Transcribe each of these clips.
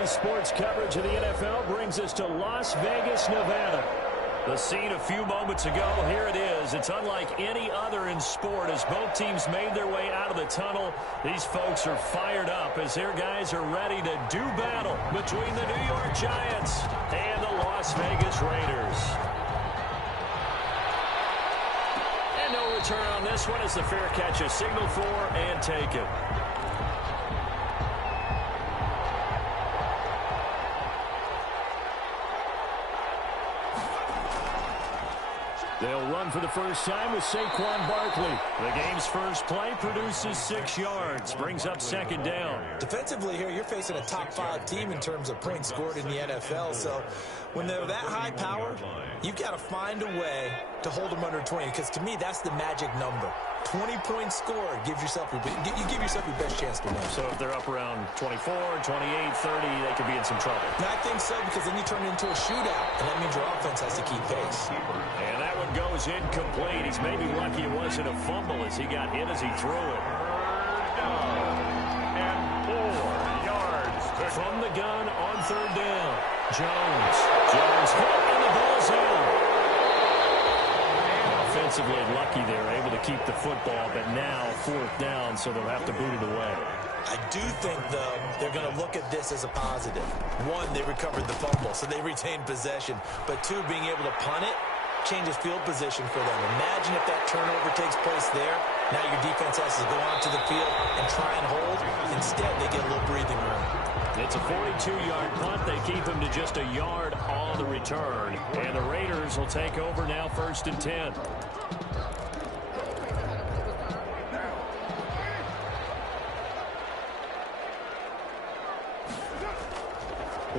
Today's sports coverage of the NFL brings us to Las Vegas, Nevada. The scene a few moments ago, here it is. It's unlike any other in sport as both teams made their way out of the tunnel. These folks are fired up as their guys are ready to do battle between the New York Giants and the Las Vegas Raiders. And no return on this one as the fair catch is signaled for and taken. They'll run for the first time with Saquon Barkley. The game's first play produces 6 yards, brings up second down. Defensively here, you're facing a top 5 team in terms of points scored in the NFL. So when they're that high powered, you've got to find a way to hold them under 20. Because to me, that's the magic number. 20 points scored gives yourself your best chance to win. So if they're up around 24, 28, 30, they could be in some trouble. And I think so, because then you turn it into a shootout, and that means your offense has to keep pace. And that one goes incomplete. He's maybe lucky it wasn't a fumble as he got hit as he threw it. And 4 yards. From the gun on third down. Jones hit, and the ball's in. Offensively lucky they're able to keep the football, but now fourth down, so they'll have to boot it away. I do think, though, they're going to look at this as a positive. 1, they recovered the fumble, so they retained possession. But 2, being able to punt it changes field position for them. Imagine if that turnover takes place there. Now your defense has to go onto the field and try and hold. Instead, they get a little breathing room. It's a 42-yard punt. They keep him to just a yard on the return. And the Raiders will take over now, 1st and 10.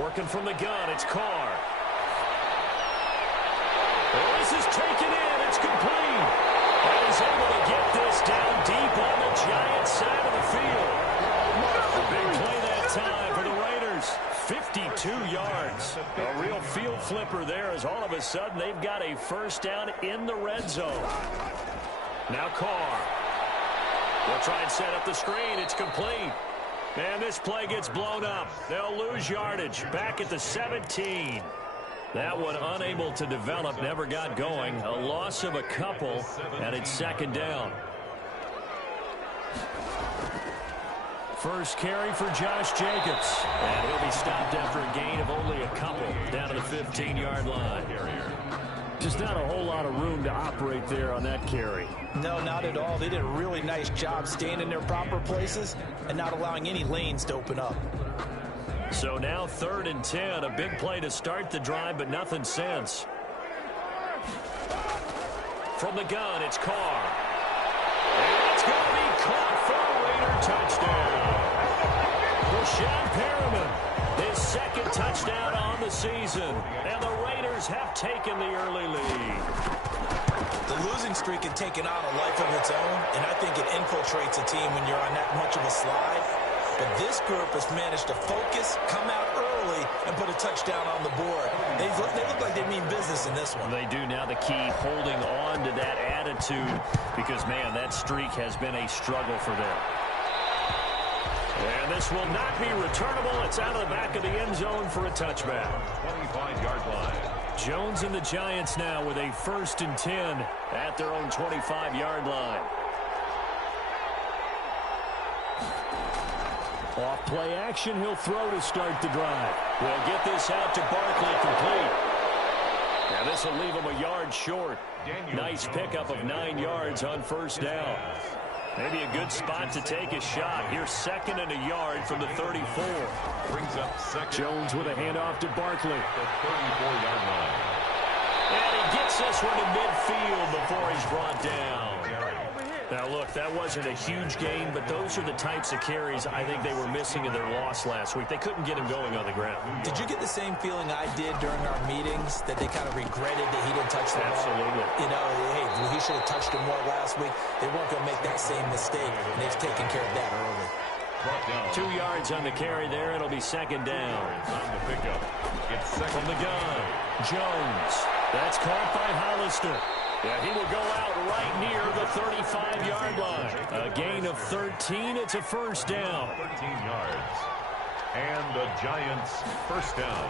Working from the gun, it's Carr. This is taken in. It's complete. And he's able to get this down deep on the Giants side of the field. Big play that time for the Raiders. 52 yards. A real field flipper there as all of a sudden they've got a first down in the red zone. Now Carr. They'll try and set up the screen. It's complete. And this play gets blown up. They'll lose yardage. Back at the 17. That one unable to develop, never got going. A loss of a couple, and it's second down. First carry for Josh Jacobs. And he'll be stopped after a gain of only a couple down to the 15-yard line. Just not a whole lot of room to operate there on that carry. No, not at all. They did a really nice job staying in their proper places and not allowing any lanes to open up. So now 3rd and 10, a big play to start the drive, but nothing since. From the gun, it's Carr. And it's going to be caught for a Raider touchdown. Breshad Perriman, his 2nd touchdown on the season. And the Raiders have taken the early lead. The losing streak had taken on a life of its own, and I think it infiltrates a team when you're on that much of a slide. But this group has managed to focus, come out early, and put a touchdown on the board. They look like they mean business in this one. They do now. The key, holding on to that attitude because, man, that streak has been a struggle for them. And this will not be returnable. It's out of the back of the end zone for a touchback. 25-yard line. Jones and the Giants now with a 1st and 10 at their own 25-yard line. Off play action, he'll throw to start the drive. We'll get this out to Barkley, complete. And this will leave him a yard short. Nice pickup of 9 yards on first down. Maybe a good spot to take a shot. Here's 2nd and a yard from the 34. Brings up second. Jones with a handoff to Barkley. The 34-yard line. And he gets this one to midfield before he's brought down. Now, look, that wasn't a huge gain, but those are the types of carries I think they were missing in their loss last week. They couldn't get him going on the ground. Did you get the same feeling I did during our meetings, that they kind of regretted that he didn't touch the ball? Absolutely. You know, hey, he should have touched him more last week. They weren't going to make that same mistake, and they've taken care of that early. 2 yards on the carry there. It'll be second down. On the pickup. It's second. From the gun, Jones. That's caught by Hollister. Yeah, he will go out right near the 35-yard line. A gain of 13. It's a first down. 13 yards. And the Giants first down.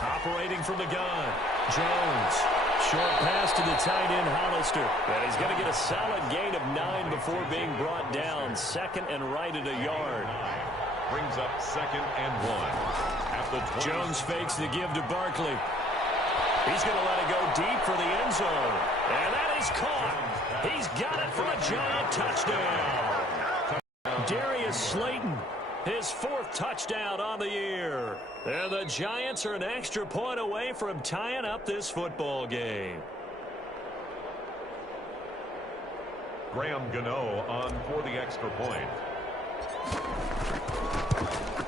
Operating from the gun, Jones. Short pass to the tight end, Hollister. And he's going to get a solid gain of 9 before being brought down. Second and right at a yard. Brings up 2nd and 1. At the 20. Jones fakes the give to Barkley. He's going to let it go deep for the end zone. And that is caught. He's got it for a Giant touchdown. Darius Slayton, his 4th touchdown on the year. And the Giants are an extra point away from tying up this football game. Graham Gano on for the extra point.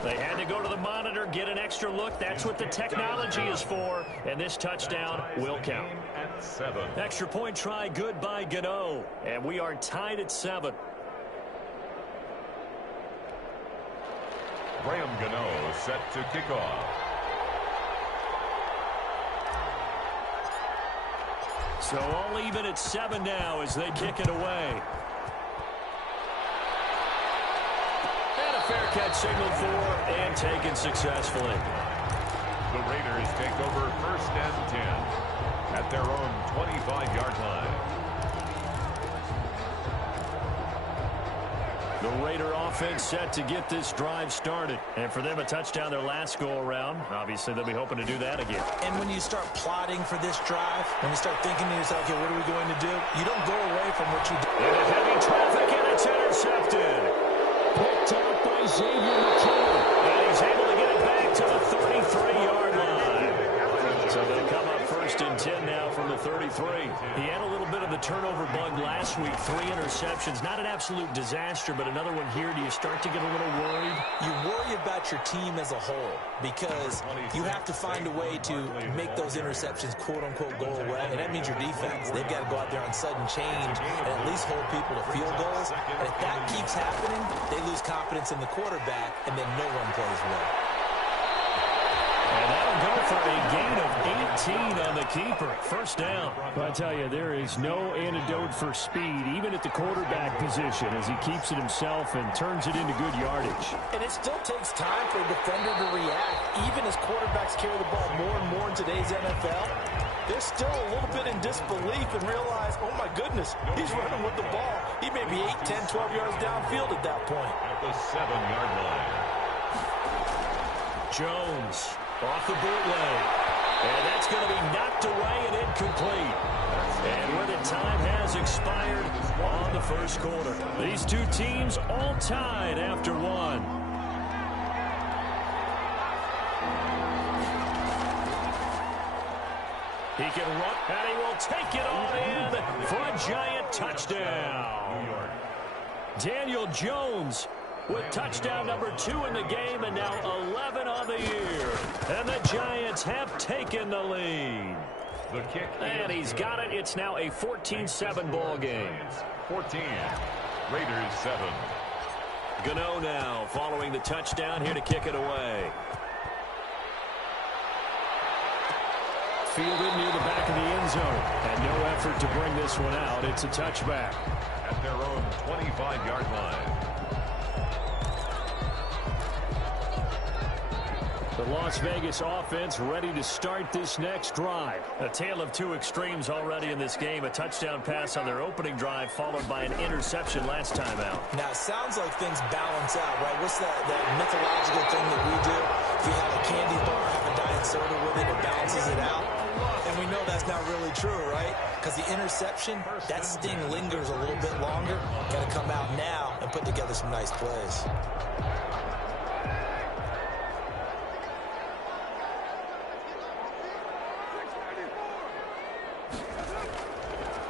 They had to go to the monitor, get an extra look. That's what the technology is for. And this touchdown will count. At 7. Extra point try, good by Gano. And we are tied at 7. Graham Gano set to kick off. So all even at 7 now as they kick it away. And a fair catch signaled for and taken successfully. The Raiders take over 1st and 10 at their own 25-yard line. The Raider offense set to get this drive started. And for them, a touchdown their last go-around. Obviously, they'll be hoping to do that again. And when you start plotting for this drive, when you start thinking to yourself, okay, what are we going to do? You don't go away from what you do. Into heavy traffic, and it's intercepted. Picked up by Xavier McKinney. And he's able to get it back to the 33-yard line. So they come up 1st and 10 now from the 33. He had a little bit of the turnover bug last week. 3 interceptions. Not an absolute disaster, but another one here. Do you start to get a little worried? You worry about your team as a whole because you have to find a way to make those interceptions, quote-unquote, go away. And that means your defense. They've got to go out there on sudden change and at least hold people to field goals. And if that keeps happening, they lose confidence in the quarterback, and then no one plays well. And that'll go for a gain of 18 on the keeper. 1st down. I tell you, there is no antidote for speed, even at the quarterback position, as he keeps it himself and turns it into good yardage. And it still takes time for a defender to react. Even as quarterbacks carry the ball more and more in today's NFL, they're still a little bit in disbelief and realize, oh my goodness, he's running with the ball. He may be 8, 10, 12 yards downfield at that point. At the 7-yard line. Jones off the bootleg. And that's going to be knocked away and incomplete. And where the time has expired on the 1st quarter. These two teams all tied after 1. He can run, and he will take it on in for a Giant touchdown. Daniel Jones with touchdown number 2 in the game, and now 11 on the year. And the Giants have taken the lead. The kick. And he's got it. It's now a 14-7 ball game. 14. Raiders 7. Gano now following the touchdown here to kick it away. Fielded near the back of the end zone. And no effort to bring this one out. It's a touchback. At their own 25-yard line. The Las Vegas offense ready to start this next drive. A tale of 2 extremes already in this game. A touchdown pass on their opening drive followed by an interception last time out. Now, it sounds like things balance out, right? What's that mythological thing that we do? If you have a candy bar, have a diet soda with it, it balances it out. And we know that's not really true, right? Because the interception, that sting lingers a little bit longer. Got to come out now and put together some nice plays.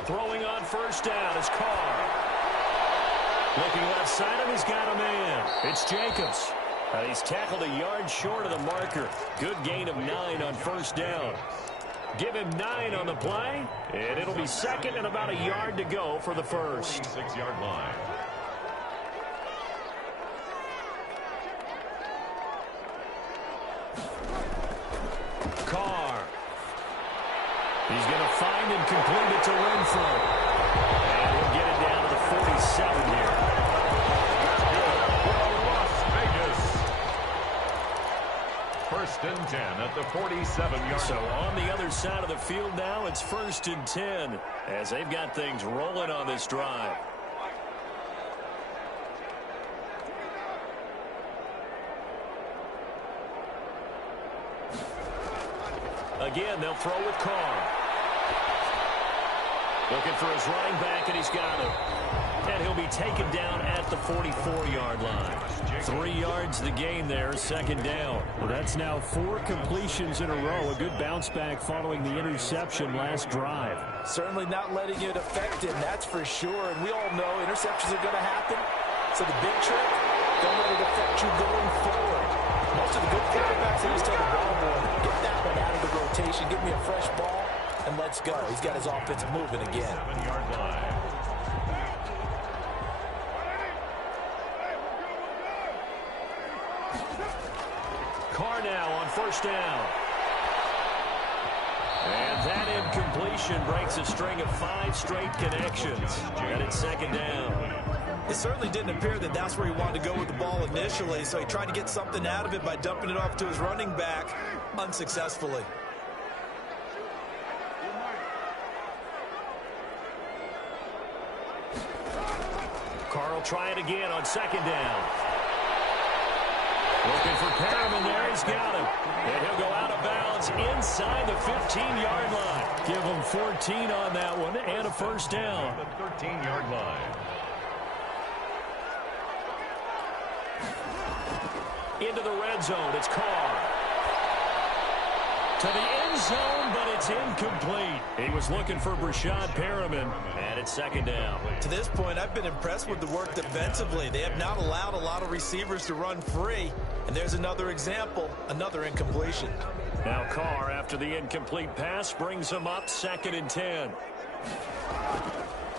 Throwing on 1st down is Carr. Looking left side of, he's got a man. It's Jacobs. He's tackled a yard short of the marker. Good gain of 9 on 1st down. Give him 9 on the play, and it'll be 2nd and about a yard to go for the 1st. 6-yard line. Carr. He's going to find and complete it to Renfro. And we'll get it down to the 47 here. Las Vegas. first and 10 at the 47-yard So line. on the other side of the field now, it's first and 10 as they've got things rolling on this drive. Again, they'll throw with Carr. Looking for his running back, and he's got him. And he'll be taken down at the 44-yard line. 3 yards the gain there, second down. Well, that's now 4 completions in a row. A good bounce back following the interception last drive. Certainly not letting it affect him, that's for sure. And we all know interceptions are going to happen. So the big trick, don't let it affect you going forward. Most of the good quarterbacks, they just tell the ball boy, get that one out of the rotation, give me a fresh ball, and let's go. He's got his offense moving again. 7-yard line. Carr now on first down. And that incompletion breaks a string of 5 straight connections. And it's second down. It certainly didn't appear that that's where he wanted to go with the ball initially, so he tried to get something out of it by dumping it off to his running back unsuccessfully. Carr will try it again on second down. Looking for Perriman there. He's got him. And he'll go out of bounds inside the 15-yard line. Give him 14 on that one and a first down. The 13-yard line. Into the red zone. It's Carr. To the end zone, but it's incomplete. He was looking for Breshad Perriman, and it's second down. To this point, I've been impressed with the work defensively. They have not allowed a lot of receivers to run free. And there's another example, another incompletion. Now Carr, after the incomplete pass, brings him up second and 10.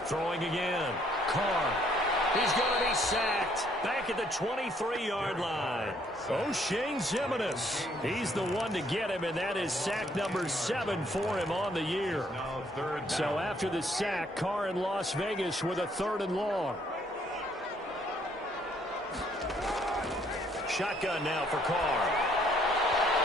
Throwing again. Carr. He's going to be sacked back at the 23-yard line. O'Shane Ximines. He's the one to get him, and that is sack number 7 for him on the year. So after the sack, Carr in Las Vegas with a 3rd and long. Shotgun now for Carr.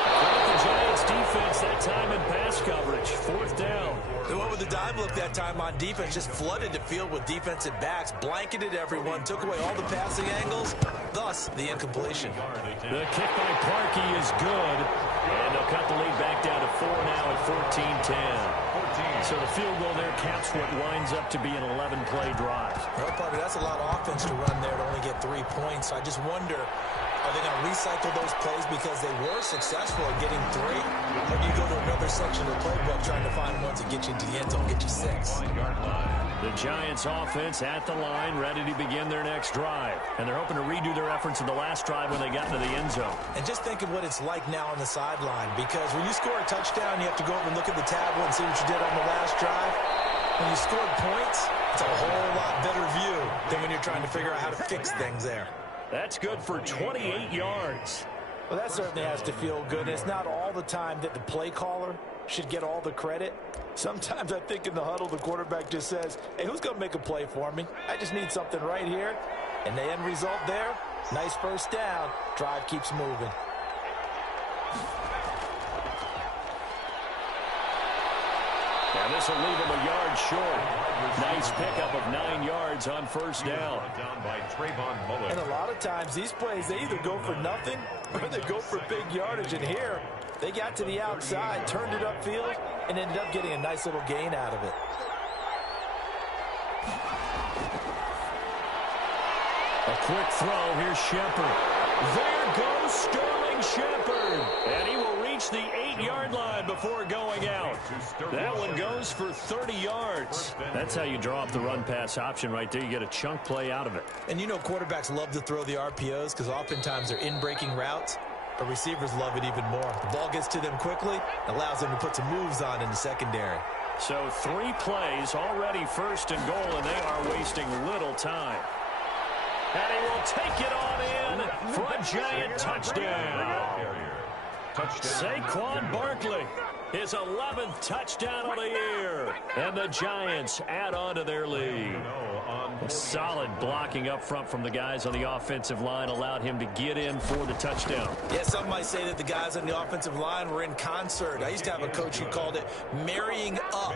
The Giants defense that time in pass coverage. 4th down. They went with the dime look that time on defense, just flooded the field with defensive backs, blanketed everyone, took away all the passing angles, thus the incompletion. The kick by Parkey is good, and they'll cut the lead back down to 4 now at 14-10. So the field goal there caps what winds up to be an 11-play drive. Well, partner, that's a lot of offense to run there to only get 3 points. I just wonder, are they going to recycle those plays because they were successful at getting 3? Or do you go to another section of the playbook trying to find ones that get you into the end zone, get you 6? The Giants offense at the line, ready to begin their next drive. And they're hoping to redo their efforts in the last drive when they got into the end zone. And just think of what it's like now on the sideline, because when you score a touchdown, you have to go over and look at the tablet and see what you did on the last drive. When you scored points, it's a whole lot better view than when you're trying to figure out how to fix things there. That's good for 28 yards. Well, that certainly has to feel good. It's not all the time that the play caller should get all the credit. Sometimes I think in the huddle, the quarterback just says, hey, who's going to make a play for me? I just need something right here. And the end result there, nice first down. Drive keeps moving. And this will leave him a yard short. Nice pickup of 9 yards on first down. Down by Trayvon Mullen. And a lot of times, these plays, they either go for nothing or they go for big yardage. And here, they got to the outside, turned it upfield, and ended up getting a nice little gain out of it. A quick throw. Here's Shepard. There goes Sterling Shepard. And he will reach the 8-yard line before going out. That one goes for 30 yards. That's how you draw up the run-pass option right there. You get a chunk play out of it. And you know quarterbacks love to throw the RPOs because oftentimes they're in-breaking routes, but receivers love it even more. The ball gets to them quickly, allows them to put some moves on in the secondary. So 3 plays, already first and goal, and they are wasting little time. And he will take it on in for a Giant touchdown. Saquon Barkley. His 11th touchdown of the year. And the Giants add on to their lead. Solid blocking up front from the guys on the offensive line allowed him to get in for the touchdown. Yeah, some might say that the guys on the offensive line were in concert. I used to have a coach who called it marrying up,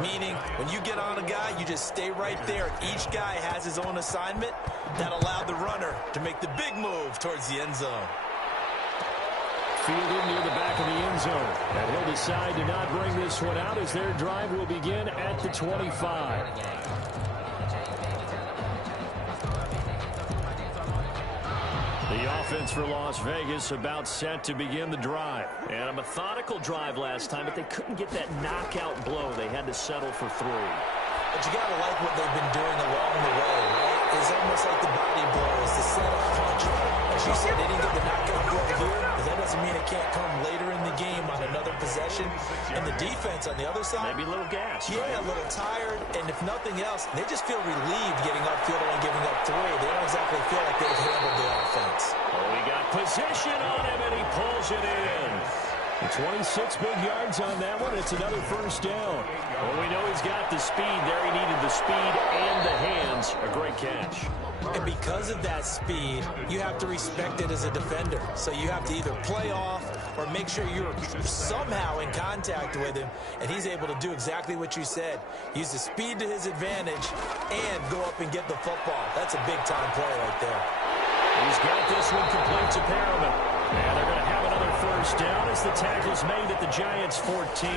meaning when you get on a guy, you just stay right there. Each guy has his own assignment that allowed the runner to make the big move towards the end zone. Fielded near the back of the end zone. And he'll decide to not bring this one out as their drive will begin at the 25. The offense for Las Vegas about set to begin the drive. And a methodical drive last time, but they couldn't get that knockout blow. They had to settle for 3. But you got to like what they've been doing along the way, right? It's almost like the body blows, the setup punch. As you said, they didn't get the knockout blow here, but that doesn't mean it can't come later in the game on another possession. And the defense on the other side, maybe a little gas. Yeah, a little tired. And if nothing else, they just feel relieved getting upfield and giving up 3. They don't exactly feel like they've handled the offense. Oh, we got position on him, and he pulls it in. 26 big yards on that one. It's another first down. Well, we know he's got the speed there. He needed the speed and the hands. A great catch. And because of that speed, you have to respect it as a defender. So you have to either play off or make sure you're somehow in contact with him. And he's able to do exactly what you said. Use the speed to his advantage and go up and get the football. That's a big-time play right there. He's got this one complete to Perriman. And they're going to have another first down as the tackle's made at the Giants' 14.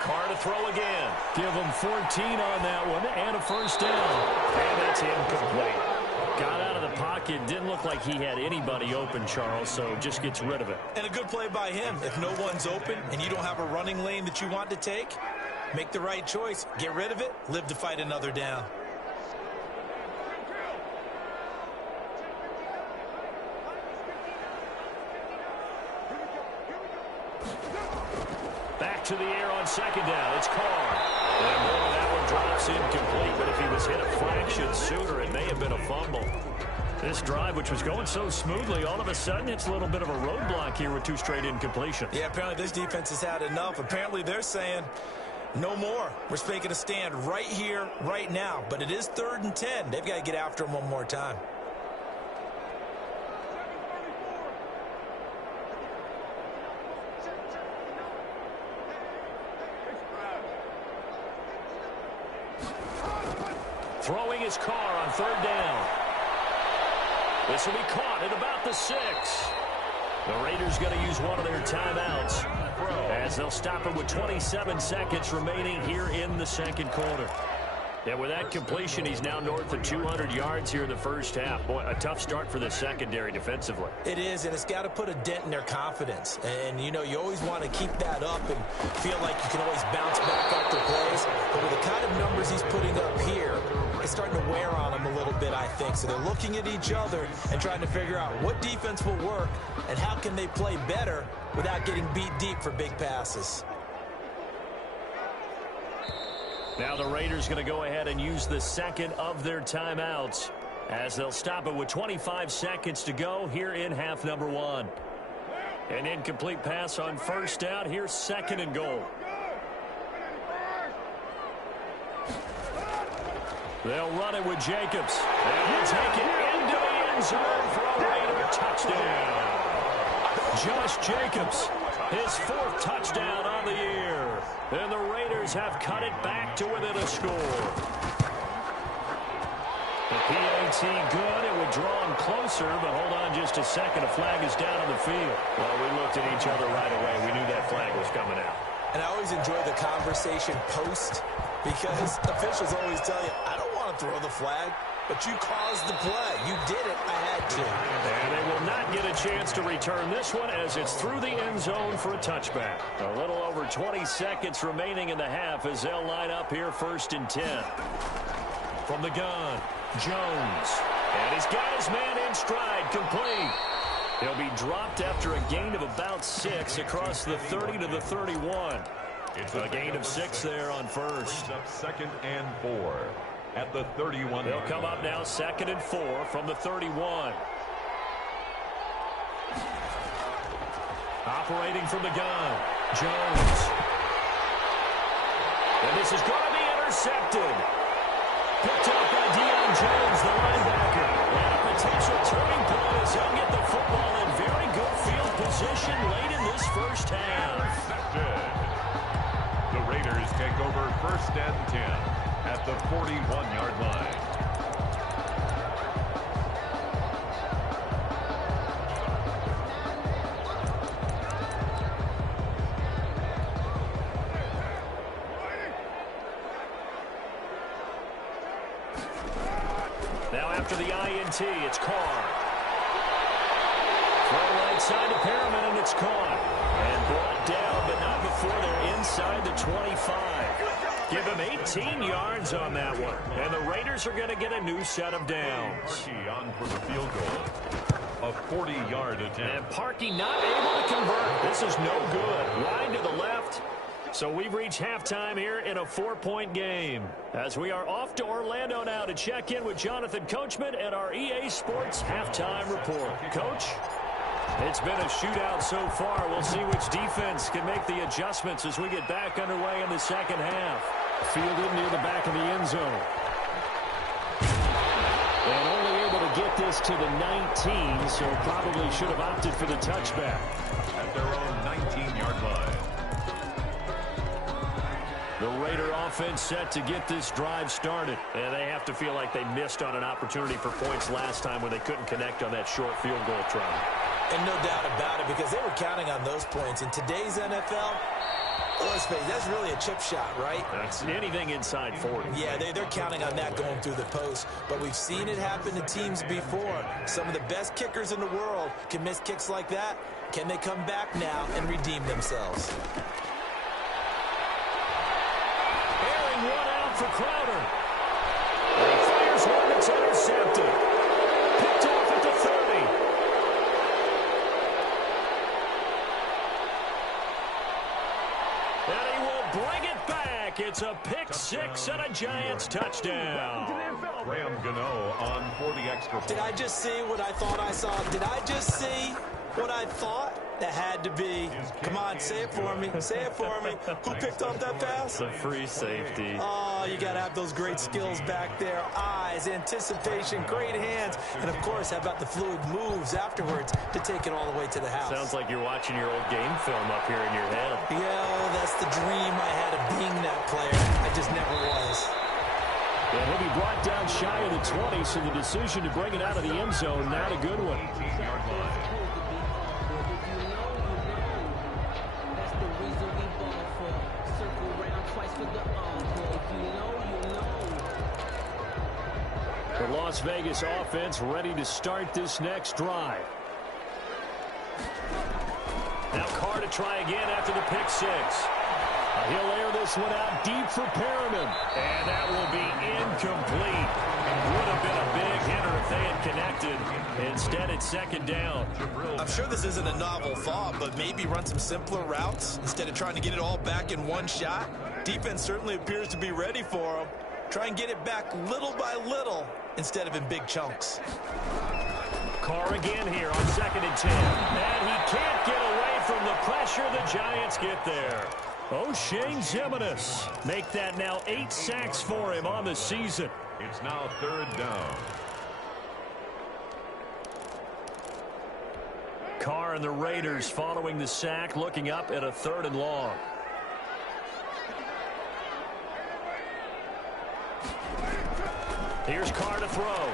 Carr to throw again. Give them 14 on that one and a first down. And that's incomplete. Got out of the pocket. Didn't look like he had anybody open, Charles, so just gets rid of it. And a good play by him. If no one's open and you don't have a running lane that you want to take, make the right choice. Get rid of it. Live to fight another down. Back to the air on second down. It's Carr. And boy, that one drops incomplete. But if he was hit a fraction sooner, it may have been a fumble. This drive, which was going so smoothly, all of a sudden it's a little bit of a roadblock here with 2 straight incompletions. Yeah, apparently this defense has had enough. Apparently they're saying no more. We're making a stand right here, right now. But it is 3rd and 10. They've got to get after him one more time. Throwing his Carr on 3rd down. This will be caught at about the 6. The Raiders going to use one of their timeouts as they'll stop it with 27 seconds remaining here in the second quarter. And with that completion, he's now north of 200 yards here in the first half. Boy, a tough start for the secondary defensively. It is, and it's got to put a dent in their confidence. And, you know, you always want to keep that up and feel like you can always bounce back after plays. But with the kind of numbers he's putting up here, it's starting to wear on them a little bit, I think. So they're looking at each other and trying to figure out what defense will work and how can they play better without getting beat deep for big passes. Now the Raiders going to go ahead and use the second of their timeouts as they'll stop it with 25 seconds to go here in half number 1. An incomplete pass on first down. Here's 2nd and goal. They'll run it with Jacobs. And they'll take it into the end zone for a Raider touchdown. Josh Jacobs, his 4th touchdown on the year. And the Raiders have cut it back to within a score. The PAT good. It would draw him closer, but hold on just a second. A flag is down on the field. Well, we looked at each other right away. We knew that flag was coming out. And I always enjoy the conversation post because officials always tell you, I don't want to throw the flag, but you caused the play. You did it. I had to. And they will not get a chance to return this one as it's through the end zone for a touchback. A little over 20 seconds remaining in the half as they'll line up here 1st and 10. From the gun, Jones. And he's got his man in stride, complete. He'll be dropped after a gain of about 6 across the 30 to the 31. It's a gain of 6 there on first. 2nd and 4 at the 31. They'll come up now 2nd and 4 from the 31. Operating from the gun. Jones. And this is going to be intercepted. Picked up by Deion Jones, the linebacker. And a potential turning point as he'll get the football in very good field position late in this first half. The Raiders take over 1st and 10 at the 41-yard line. Now after the INT, it's Carr. Throw right side to Perriman, and it's caught. And brought down, but not before they're inside the 25. Give him 18 yards on that one. And the Raiders are going to get a new set of downs. Parkey on for the field goal. A 40-yard attempt. And Parkey not able to convert. This is no good. Wide to the left. So we've reached halftime here in a 4-point game. As we are off to Orlando now to check in with Jonathan Coachman and our EA Sports halftime report. Coach? It's been a shootout so far. We'll see which defense can make the adjustments as we get back underway in the second half. Fielded near the back of the end zone. And only able to get this to the 19, so probably should have opted for the touchback. At their own 19-yard line. The Raider offense set to get this drive started. And they have to feel like they missed on an opportunity for points last time when they couldn't connect on that short field goal try. And no doubt about it, because they were counting on those points. In today's NFL, let's face it, that's really a chip shot, right? That's anything inside 40. Yeah, they're counting on that going through the post. But we've seen it happen to teams before. Some of the best kickers in the world can miss kicks like that. Can they come back now and redeem themselves? Airing one out for Crowder. And he fires one that's intercepted. Picked off at the 30. And he will bring it back. It's a pick six and a Giants touchdown. Graham Gano on for the extra point. Did I just see what I thought I saw? Did I just see what I thought? That had to be. Come on, say it for me. Say it for me. Who picked up that pass? The free safety. Oh, you got to have those great skills back there. Eyes, anticipation, great hands. And, of course, how about the fluid moves afterwards to take it all the way to the house? Sounds like you're watching your old game film up here in your head. Yeah, that's the dream I had of being that player. I just never was. And he'll be brought down shy of the 20, so the decision to bring it out of the end zone, not a good one. 18-yard line. The Las Vegas offense ready to start this next drive. Now Carr to try again after the pick six. He'll air this one out deep for Perriman. And that will be incomplete. Would have been a big hitter if they had connected. Instead, it's second down. I'm sure this isn't a novel thought, but maybe run some simpler routes instead of trying to get it all back in one shot. Defense certainly appears to be ready for them. Try and get it back little by little instead of in big chunks. Carr again here on 2nd and 10. And he can't get away from the pressure. The Giants get there. O'Shane Ximines make that now 8 sacks for him on the season. It's now 3rd down. Carr and the Raiders following the sack, looking up at a 3rd and long. Here's Carr to throw.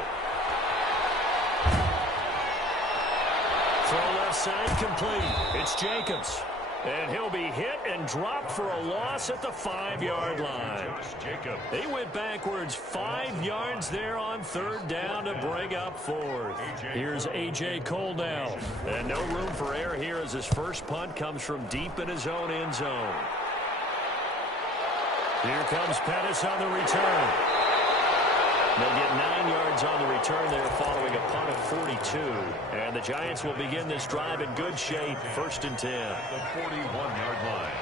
Throw left side complete. It's Jacobs. And he'll be hit and dropped for a loss at the 5-yard line. They went backwards 5 yards there on 3rd down to bring up 4th. Here's A.J. Cole now. And no room for error here as his first punt comes from deep in his own end zone. Here comes Pettis on the return. They'll get 9 yards on the return there following a punt of 42. And the Giants will begin this drive in good shape, 1st and 10. The 41-yard line.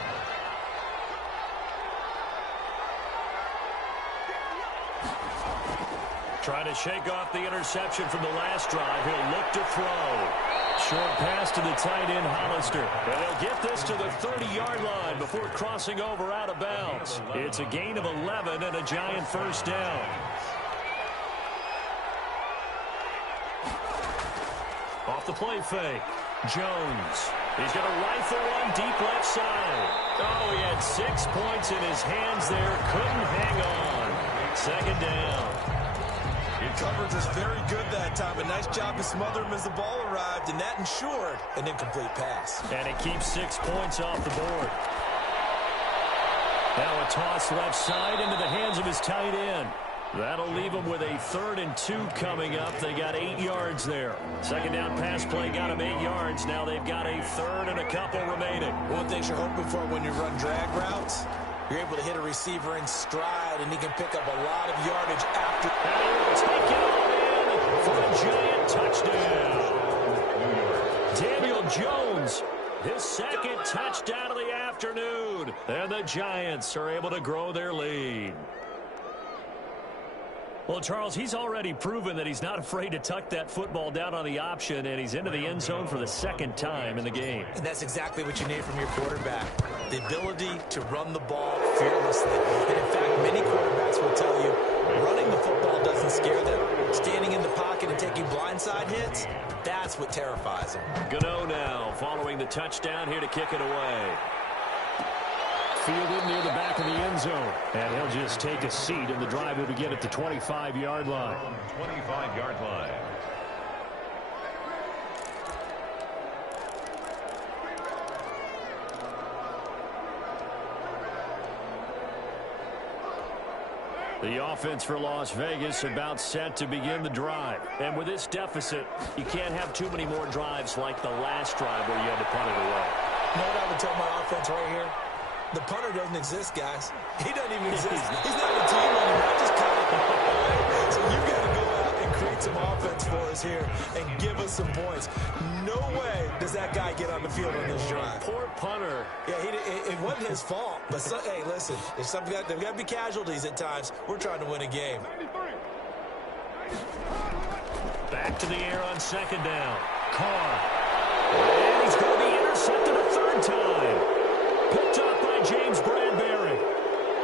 Trying to shake off the interception from the last drive. He'll look to throw. Short pass to the tight end, Hollister. And they'll get this to the 30-yard line before crossing over out of bounds. It's a gain of 11 and a Giant first down. Off the play fake. Jones. He's going to rifle one deep left side. Oh, he had 6 points in his hands there. Couldn't hang on. Second down. Your coverage was very good that time. A nice job to smother him as the ball arrived, and that ensured an incomplete pass. And it keeps 6 points off the board. Now a toss left side into the hands of his tight end. That'll leave them with a 3rd and 2 coming up. They got 8 yards there. Second down pass play got them 8 yards. Now they've got a 3rd and a couple remaining. One thing you're hoping for when you run drag routes, you're able to hit a receiver in stride, and he can pick up a lot of yardage after. And he will take it all in for a Giant touchdown. Daniel Jones, his 2nd touchdown of the afternoon. And the Giants are able to grow their lead. Well, Charles, he's already proven that he's not afraid to tuck that football down on the option, and he's into the end zone for the 2nd time in the game. And that's exactly what you need from your quarterback, the ability to run the ball fearlessly. And, in fact, many quarterbacks will tell you running the football doesn't scare them. Standing in the pocket and taking blindside hits, that's what terrifies them. Gano now following the touchdown here to kick it away. Fielded near the back of the end zone. And he'll just take a seat, and the drive will begin at the 25-yard line. 25-yard line. The offense for Las Vegas about set to begin the drive. And with this deficit, you can't have too many more drives like the last drive where you had to punt it away. You know what I would tell my offense right here? The punter doesn't exist, guys. He doesn't even exist. He's not a team anymore. Just cut it. So you got to go out and create some offense for us here and give us some points. No way does that guy get on the field on this drive. Poor punter. Yeah, it wasn't his fault. But, hey, listen, there's got to be casualties at times. We're trying to win a game. Back to the air on 2nd down. Carr. And he's going to be intercepted a 3rd time. Picked up by James Bradbury.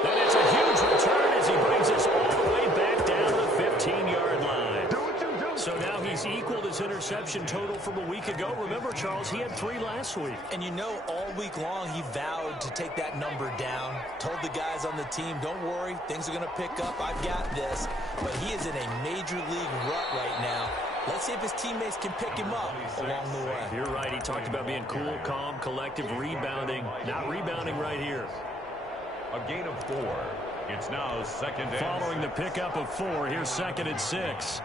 And it's a huge return as he brings us all the way back down to the 15-yard line. So now he's equaled his interception total from a week ago. Remember, Charles, he had 3 last week. And you know, all week long he vowed to take that number down. Told the guys on the team, don't worry, things are going to pick up. I've got this. But he is in a major league rut right now. Let's see if his teammates can pick him up along the way. You're right. He talked about being cool, calm, collective, rebounding. Not rebounding right here. A gain of 4. It's now 2nd and 6. Following the pickup of 4, here's 2nd and 6.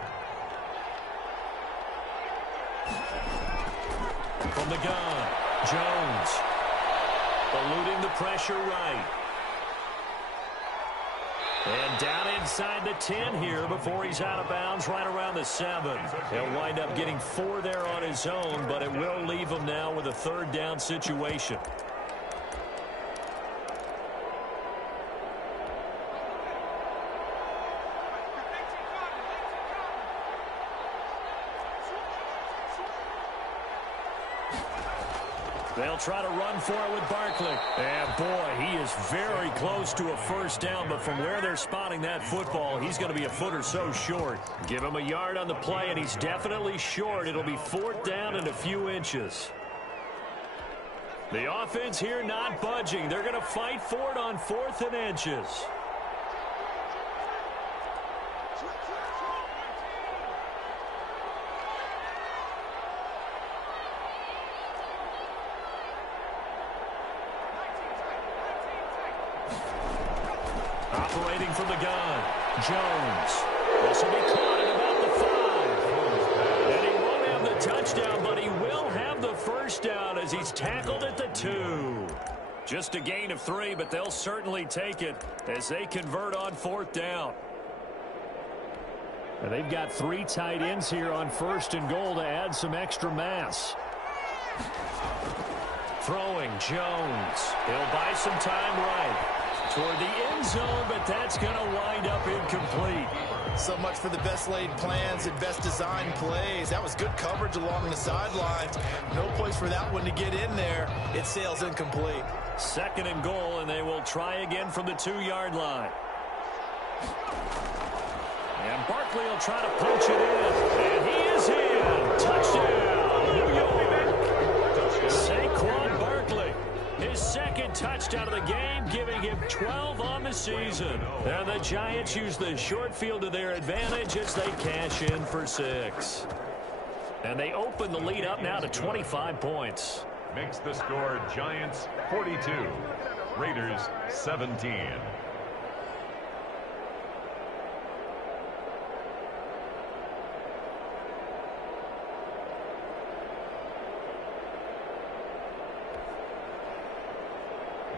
From the gun, Jones. Eluding the pressure right. And down inside the 10 here before he's out of bounds right around the 7. He'll wind up getting 4 there on his own, but it will leave him now with a 3rd down situation. They'll try to run for it with Barkley. And, boy, he is very close to a 1st down, but from where they're spotting that football, he's going to be a foot or so short. Give him a yard on the play, and he's definitely short. It'll be 4th down and a few inches. The offense here not budging. They're going to fight for it on 4th and inches. Operating from the gun, Jones. This will be caught at about the 5. And he won't have the touchdown, but he will have the 1st down as he's tackled at the 2. Just a gain of 3, but they'll certainly take it as they convert on 4th down. And they've got 3 tight ends here on 1st and goal to add some extra mass. Throwing, Jones. He'll buy some time right. toward the end zone, but that's going to wind up incomplete. So much for the best laid plans and best designed plays. That was good coverage along the sidelines. No place for that one to get in there. It sails incomplete. 2nd and goal, and they will try again from the 2-yard line. And Barkley will try to punch it in. And he is in. Touchdown, New York. Saquon Barkley. His 2nd touchdown of the game, giving him 12 on the season. And the Giants use the short field to their advantage as they cash in for 6. And they open the lead up now to 25 points. Makes the score Giants 42, Raiders 17.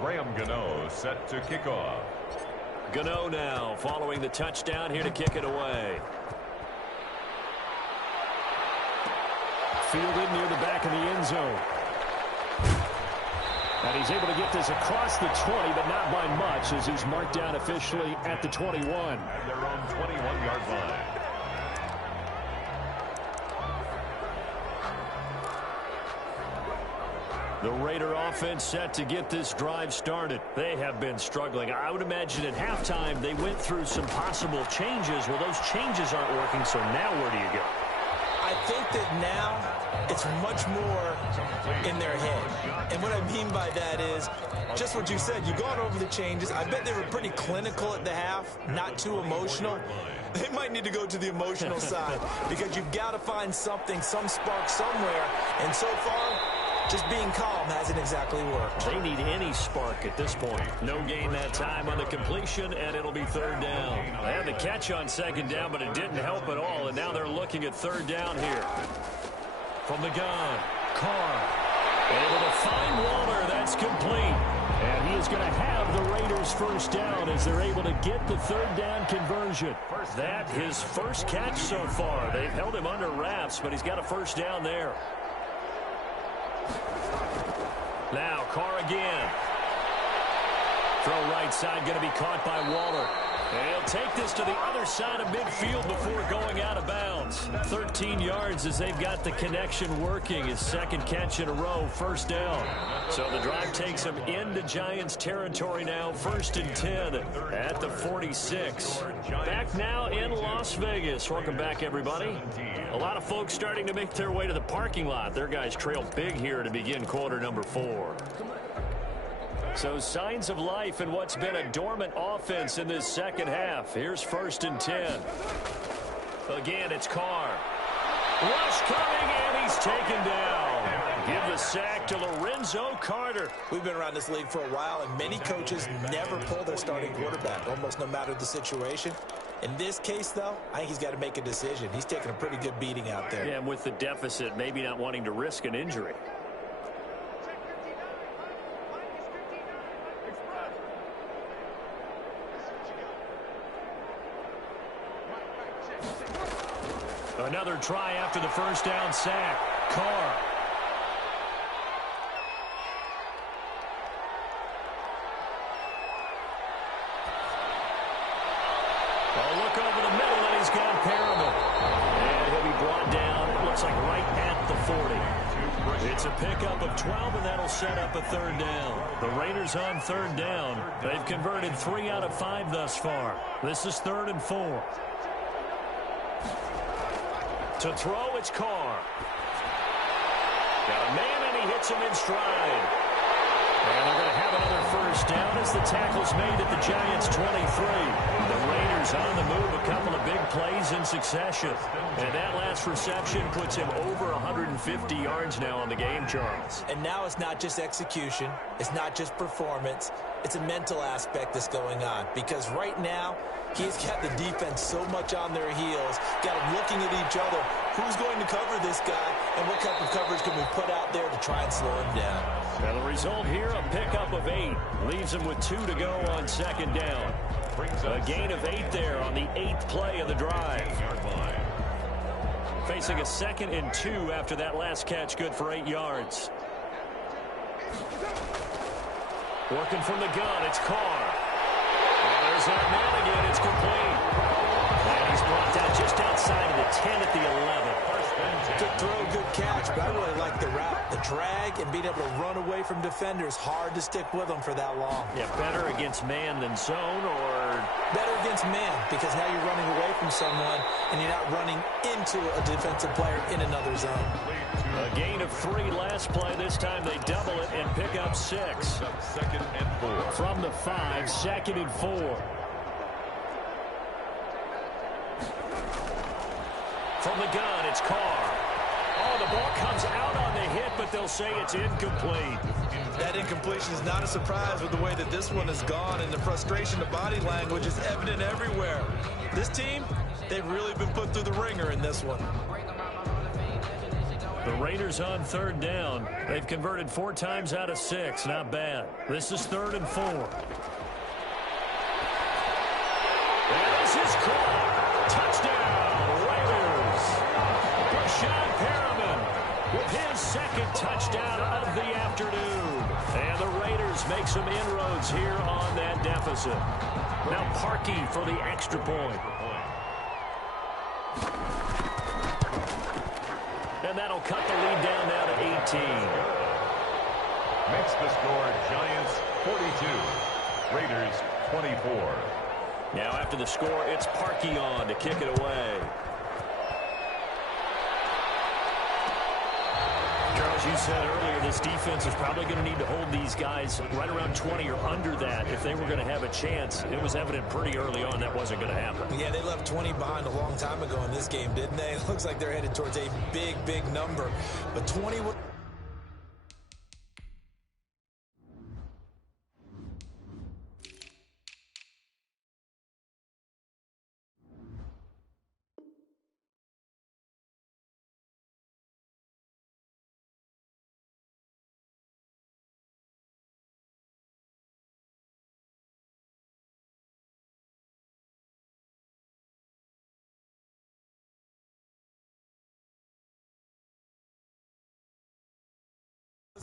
Graham Gano set to kick off. Gano now following the touchdown here to kick it away. Fielded near the back of the end zone. And he's able to get this across the 20, but not by much, as he's marked down officially at the 21. At their own 21-yard line. The Raider offense set to get this drive started. They have been struggling. I would imagine at halftime they went through some possible changes. Well, those changes aren't working, so now where do you go? I think that now it's much more in their head. And what I mean by that is just what you said. You've gone over the changes. I bet they were pretty clinical at the half, not too emotional. They might need to go to the emotional side because you've got to find something, some spark somewhere. And so far, just being calm hasn't exactly worked. They need any spark at this point. No gain that time on the completion, and it'll be 3rd down. They had the catch on 2nd down, but it didn't help at all, and now they're looking at 3rd down here. From the gun, Carr able to find Waller. That's complete. And he is going to have the Raiders 1st down as they're able to get the 3rd down conversion. That his first catch so far. They've held him under wraps, but he's got a 1st down there. Now Carr again. Throw right side going to be caught by Waller. And he'll take this to the other side of midfield before going out of bounds. 13 yards as they've got the connection working. His 2nd catch in a row, 1st down. So the drive takes him into Giants territory now, 1st and 10 at the 46. Back now in Las Vegas. Welcome back, everybody. A lot of folks starting to make their way to the parking lot. Their guys trail big here to begin quarter number 4. So signs of life in what's been a dormant offense in this 2nd half. Here's 1st and 10. Again, it's Carr. Rush coming, and he's taken down. Give the sack to Lorenzo Carter. We've been around this league for a while, and many coaches never pull their starting quarterback, almost no matter the situation. In this case, though, I think he's got to make a decision. He's taking a pretty good beating out there. Yeah, and with the deficit, maybe not wanting to risk an injury. Another try after the 1st down sack. Carr. Oh, look over the middle, and he's got Parable. And he'll be brought down, it looks like right at the 40. It's a pickup of 12, and that'll set up a 3rd down. The Raiders on 3rd down. They've converted 3 out of 5 thus far. This is 3rd and 4. To throw, it's Carr. Got a man, and he hits him in stride. And they're going to have another 1st down as the tackle's made at the Giants' 23. The Raiders on the move, a couple of big plays in succession. And that last reception puts him over 150 yards now on the game, Charles. And now it's not just execution. It's not just performance. It's a mental aspect that's going on. Because right now, he's got the defense so much on their heels, got them looking at each other. Who's going to cover this guy, and what type of coverage can we put out there to try and slow him down? Now the result here, a pickup of 8. Leaves him with 2 to go on 2nd down. A gain of 8 there on the 8th play of the drive. Facing a 2nd and 2 after that last catch, good for 8 yards. Working from the gun, it's Carr. complete. And he's brought down just outside of the 10 at the 11. Good throw, good catch, but I really like the route. The drag and being able to run away from defenders. Hard to stick with them for that long. Yeah, better against man than zone, or better against man, because now you're running away from someone and you're not running into a defensive player in another zone. A gain of 3 last play. This time they double it and pick up 6. Second and 4. From the 5, 2nd and 4. From the gun, it's Carr. Oh, the ball comes out on the hit, but they'll say it's incomplete. That incompletion is not a surprise with the way that this one has gone, and the frustration of body language is evident everywhere. This team, they've really been put through the ringer in this one. The Raiders on 3rd down. They've converted 4 times out of 6. Not bad. This is 3rd and 4. And this is caught. Touchdown, Raiders. Breshad Perriman with his 2nd touchdown of the afternoon. And the Raiders make some inroads here on that deficit. Now Parkey for the extra point. And that'll cut the lead down now to 18. Makes the score Giants 42, Raiders 24. Now after the score, it's Parkey on to kick it away. Charles, you said earlier this defense is probably going to need to hold these guys right around 20 or under that if they were going to have a chance. It was evident pretty early on that wasn't going to happen. Yeah, they left 20 behind a long time ago in this game, didn't they? It looks like they're headed towards a big, big number. But 20 would...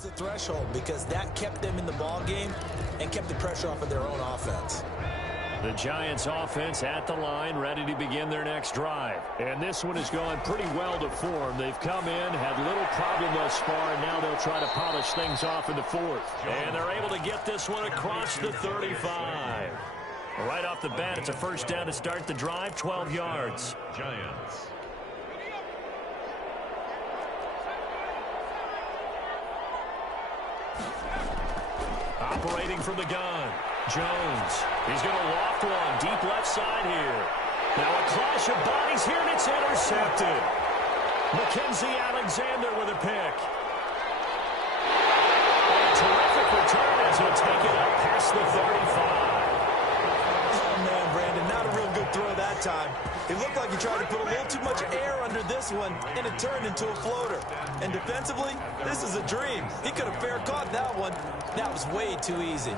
the threshold, because that kept them in the ball game and kept the pressure off of their own offense. The Giants offense at the line, ready to begin their next drive. And this one has gone pretty well to form. They've come in, had little problem thus far, and now they'll try to polish things off in the 4th. And they're able to get this one across the 35. Right off the bat, it's a 1st down to start the drive, 12 yards. Giants. Operating from the gun, Jones. He's going to loft one deep left side here. Now a clash of bodies here, and it's intercepted. Mackenzie Alexander with a pick. A terrific return as he'll take it up past the 35. Oh, man, Brandon, not a real good throw that time. It looked like he tried to put a little too much air under this one, and it turned into a floater. And defensively, this is a dream. He could have fair caught that one. That was way too easy.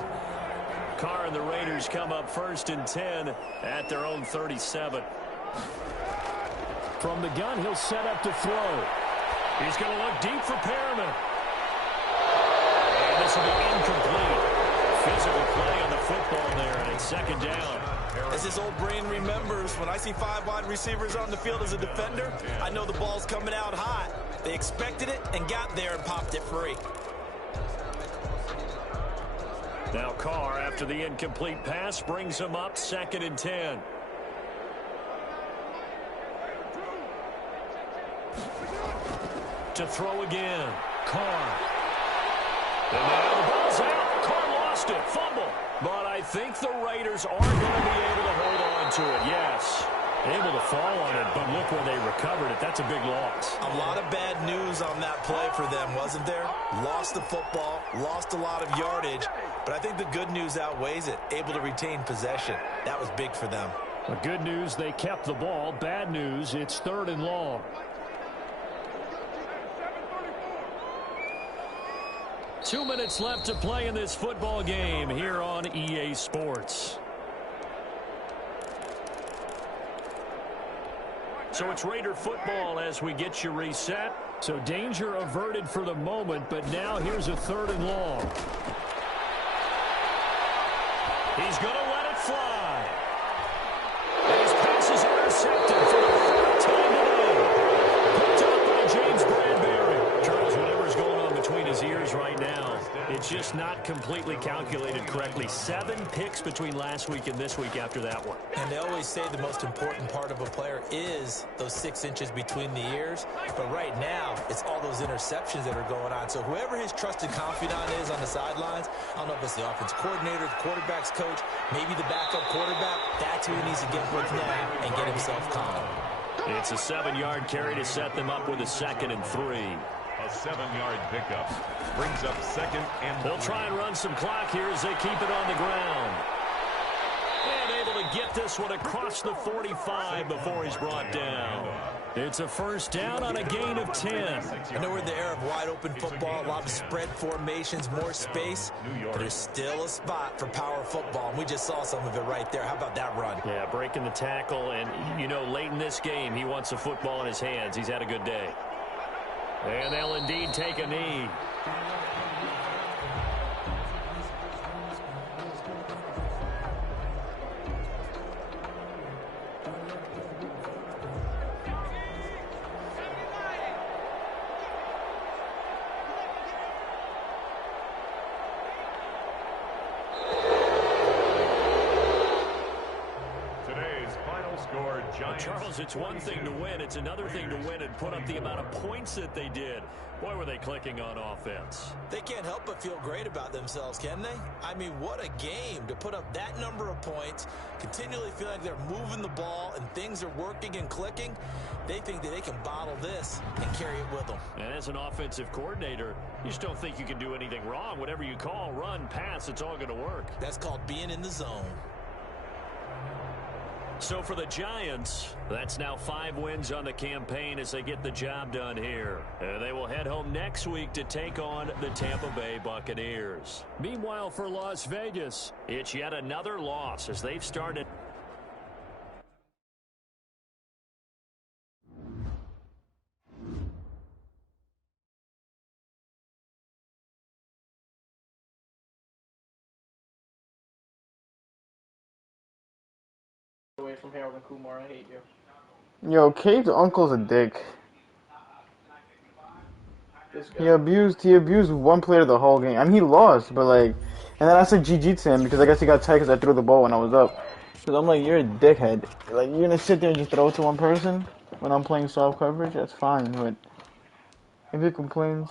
Carr and the Raiders come up 1st and 10 at their own 37. From the gun, he'll set up to throw. He's going to look deep for Perriman. And this will be incomplete. Physical play on the football there, and it's 2nd down. As his old brain remembers, when I see 5 wide receivers on the field as a defender, I know the ball's coming out hot. They expected it and got there and popped it free. Now Carr, after the incomplete pass, brings him up 2nd and 10. To throw again, Carr. And now the ball's out. Carr lost it, fumble. But I think the Raiders are going to be able to hold on to it, yes. Able to fall on it, but look where they recovered it. That's a big loss. A lot of bad news on that play for them, wasn't there? Lost the football, lost a lot of yardage, but I think the good news outweighs it. Able to retain possession. That was big for them. The good news, they kept the ball. Bad news, it's 3rd and long. Two minutes left to play in this football game here on EA Sports. So it's Raider football as we get you reset. So danger averted for the moment, but now here's a 3rd and long. He's going to let it fly. intercepted for the third time today. Picked up by James Bradbury. Charles, whatever's going on between his ears right now, it's just not completely calculated correctly. 7 picks between last week and this week after that one. And they always say the most important part of a player is those 6 inches between the ears. But right now, it's all those interceptions that are going on. So whoever his trusted confidant is on the sidelines, I don't know if it's the offense coordinator, the quarterback's coach, maybe the backup quarterback, that's who he needs to get with now and get himself calm. It's a 7-yard carry to set them up with a 2nd and 3. A 7-yard pickup brings up 2nd and 3. They'll try and run some clock here as they keep it on the ground. And able to get this one across the 45 before he's brought down. It's a first down on a gain of 10. I know we're in the era of wide-open football, a lot of spread formations, more space, but there's still a spot for power football, and we just saw some of it right there. How about that run? Yeah, breaking the tackle, and, you know, late in this game, he wants the football in his hands. He's had a good day. And they'll indeed take a knee. Charles, it's one thing to win. It's another thing to win and put up the amount of points that they did. Boy, were they clicking on offense. They can't help but feel great about themselves, can they? I mean, what a game to put up that number of points, continually feel like they're moving the ball and things are working and clicking. They think that they can bottle this and carry it with them. And as an offensive coordinator, you just don't think you can do anything wrong. Whatever you call, run, pass, it's all going to work. That's called being in the zone. So for the Giants, that's now 5 wins on the campaign as they get the job done here. They will head home next week to take on the Tampa Bay Buccaneers. Meanwhile, for Las Vegas, it's yet another loss as they've started. Away from Harold and Kumar, I hate you. Yo, Cade's uncle's a dick. He abused one player the whole game. I mean, he lost, but like, and then I said GG to him because I guess he got tight because I threw the ball when I was up. Because I'm like, you're a dickhead. Like, you're gonna sit there and just throw it to one person when I'm playing soft coverage? That's fine, but if he complains,